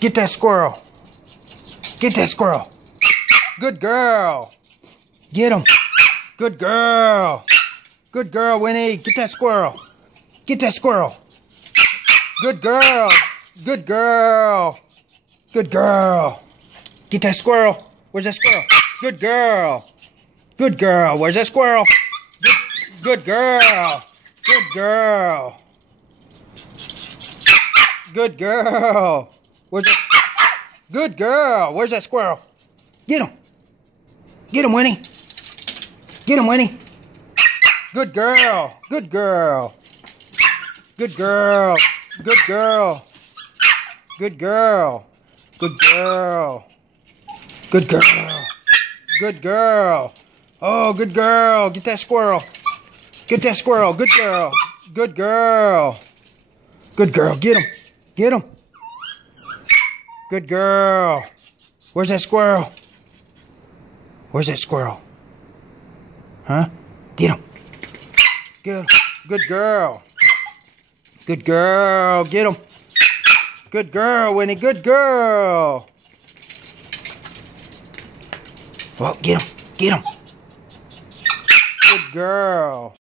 Get that squirrel. Get that squirrel. Good girl. Get him. Good girl. Good girl, Winnie. Get that squirrel. Get that squirrel. Good girl. Good girl. Good girl. Get that squirrel. Where's that squirrel? Good girl. Good girl. Where's that squirrel? Good girl. Good girl. Good girl. Where's that? Good girl. Where's that squirrel? Get him. Get him, Winnie. Get him, Winnie. Good girl. Good girl. Good girl. Good girl. Good girl. Good girl. Good girl. Good girl. Oh, good girl. Get that squirrel. Get that squirrel. Good girl. Good girl. Good girl. Get him. Get him. Good girl. Where's that squirrel? Where's that squirrel? Huh? Get him. Get him. Good girl. Good girl. Get him. Good girl, Winnie. Good girl. Well, get him. Get him. Good girl.